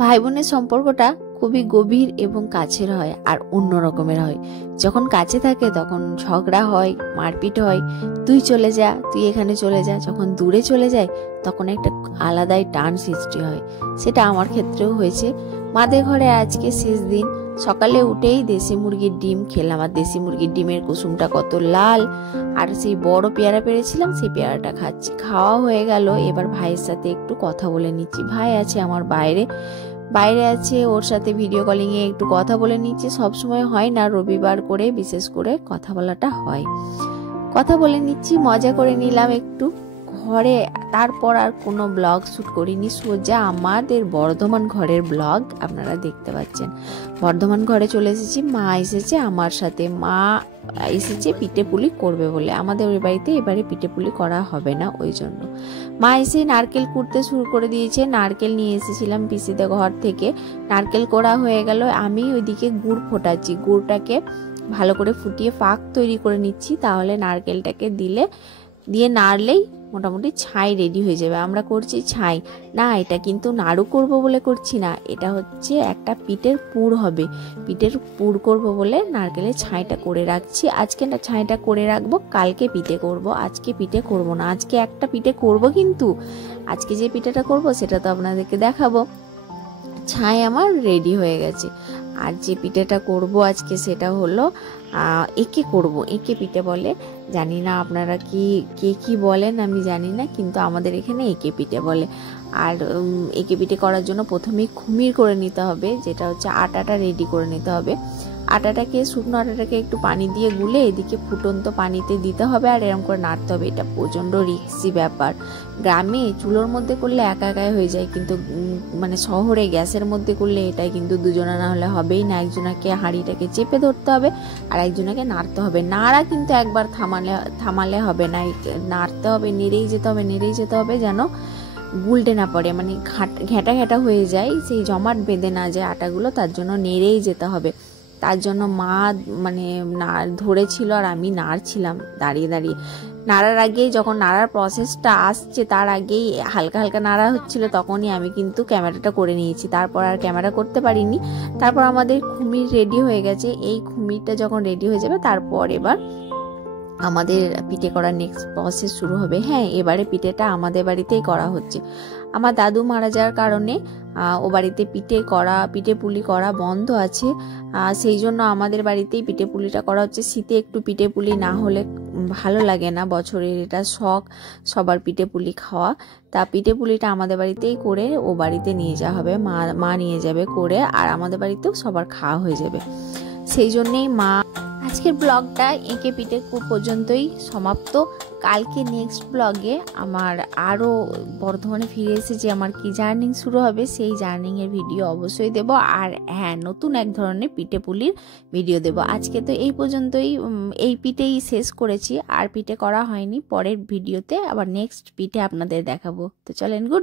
ভাই বোনের সম্পর্কটা খুবই গভীর এবং কাছের হয় আর অন্য রকমের হয়। যখন কাছে থাকে তখন ঝগড়া হয়, মারপিট হয়, তুই চলে যা, তুই এখানে চলে যা। যখন দূরে চলে যায় তখন একটা আলাদাই টান সৃষ্টি হয়। সেটা আমার ক্ষেত্রেও হয়েছে। মাদের ঘরে আজকে শেষ দিন, সকালে উঠেই দেশি মুরগির ডিম খেলাম। আর দেশি মুরগির ডিমের কুসুমটা কত লাল, আর সেই বড় পেয়ারা পেরেছিলাম, সেই পেয়ারাটা খাচ্ছি। খাওয়া হয়ে গেল, এবার ভাইয়ের সাথে একটু কথা বলে নিচ্ছি। ভাই আছে আমার বাইরে আছে, ওর সাথে ভিডিও কলিং এ একটু কথা বলে নিচ্ছি। সবসময় হয় না, রবিবার করে বিশেষ করে কথা বলাটা হয়। কথা বলে নিচ্ছি, মজা করে নিলাম একটু ঘরে। তারপর আর কোনো ব্লগ শুট করিনি, সোজা আমাদের বর্ধমান ঘরের ব্লগ আপনারা দেখতে পাচ্ছেন। বর্ধমান ঘরে চলে এসেছি, মা এসেছে আমার সাথে। মা এসেছে পিঠে পুলি করবে বলে। আমাদের ওই বাড়িতে এবারে পিঠে পুলি করা হবে না, ওই জন্য মা এসে নারকেল কুড়তে শুরু করে দিয়েছে। নারকেল নিয়ে এসেছিলাম পিসিদের ঘর থেকে, নারকেল কোড়া হয়ে গেল। আমি ওইদিকে গুড় ফোটাচ্ছি, গুড়টাকে ভালো করে ফুটিয়ে পাক তৈরি করে নিচ্ছি। তাহলে নারকেলটাকে দিয়ে নাড়লেই মোটামুটি ছাই রেডি হয়ে যাবে। আমরা করছি ছাই না, এটা কিন্তু নাড়ু করব বলে করছি না, এটা হচ্ছে একটা পিঠের পুর হবে। পিঠের পুর করব বলে নারকেলের ছাইটা করে রাখছি। আজকে না ছাইটা করে রাখবো, কালকে পিঠে করব। আজকে পিঠে করব না, আজকে একটা পিঠে করব, কিন্তু আজকে যে পিঠেটা করব সেটা তো আপনাদেরকে দেখাবো। ছাই আমার রেডি হয়ে গেছে। আর যে পিঠেটা করব আজকে সেটা হলো এঁকে করব। এঁকে পিঠে বলে, জানি না আপনারা কে কি বলেন আমি জানি না, কিন্তু আমাদের এখানে এঁকে পিঠে বলে। আর এঁকে পিঠে করার জন্য প্রথমেই খুমির করে নিতে হবে, যেটা হচ্ছে আটাটা রেডি করে নিতে হবে। শুকনো আটাটাকে একটু পানি দিয়ে গুলে এদিকে ফুটন্ত পানিতে দিতে হবে, আর এরকম করে নাড়তে হবে। এটা প্রচণ্ড রিস্কি ব্যাপার। গ্রামে চুলোর মধ্যে করলে একা একাই হয়ে যায়, কিন্তু মানে শহরে গ্যাসের মধ্যে করলে এটাই কিন্তু দুজনা না হলে হবেই না। একজনাকে হাঁড়িটাকে চেপে ধরতে হবে আর একজনাকে নাড়তে হবে। নাড়া কিন্তু একবার থামালে হবে না, নাড়তে হবে, নেড়েই যেতে হবে যেন গুলটে না পড়ে, মানে ঘেঁটা ঘেঁটা হয়ে যায়, সেই জমাট বেঁধে না যায় আটাগুলো, তার জন্য নেড়েই যেতে হবে। তার জন্য মা মানে ধরেছিল আর আমি নাড়ছিলাম দাঁড়িয়ে দাঁড়িয়ে। নাড়ার আগেই, যখন নাড়ার প্রসেসটা আসছে তার আগেই হালকা হালকা নাড়া হচ্ছিল, তখনই আমি কিন্তু ক্যামেরাটা করে নিয়েছি। তারপর আর ক্যামেরা করতে পারিনি। তারপর আমাদের খুমির রেডি হয়ে গেছে। এই খুমিরটা যখন রেডি হয়ে যাবে তারপর এবার আমাদের পিঠে করার নেক্সট প্রসেস শুরু হবে। হ্যাঁ, এবারে পিঠেটা আমাদের বাড়িতেই করা হচ্ছে। আমার দাদু মারা যাওয়ার কারণে ও বাড়িতে পিঠে পুলি করা বন্ধ আছে। সেই জন্য আমাদের বাড়িতেই পিঠে পুলিটা করা হচ্ছে। শীতে একটু পিঠে পুলি না হলে ভালো লাগে না, বছরের এটা শখ সবার পিঠে পুলি খাওয়া। তা পিঠে পুলিটা আমাদের বাড়িতেই করে ও বাড়িতে নিয়ে যাওয়া হবে, মা নিয়ে যাবে করে, আর আমাদের বাড়িতেও সবার খাওয়া হয়ে যাবে। সেই জন্যেই মা আজকের ব্লগটা এঁকে পিঠে পর্যন্তই সমাপ্ত। কালকে নেক্সট ব্লগে আমার আরও বর্ধমানে ফিরে এসে যে আমার কি জার্নি শুরু হবে, সেই জার্নিংয়ের ভিডিও অবশ্যই দেব। আর হ্যাঁ, নতুন এক ধরনের পিঠে পুলির ভিডিও দেব। আজকে তো এই পর্যন্তই, এই পিঠেই শেষ করেছি, আর পিঠে করা হয়নি। পরের ভিডিওতে আবার নেক্সট পিঠে আপনাদের দেখাবো। তো চলেন, গুড।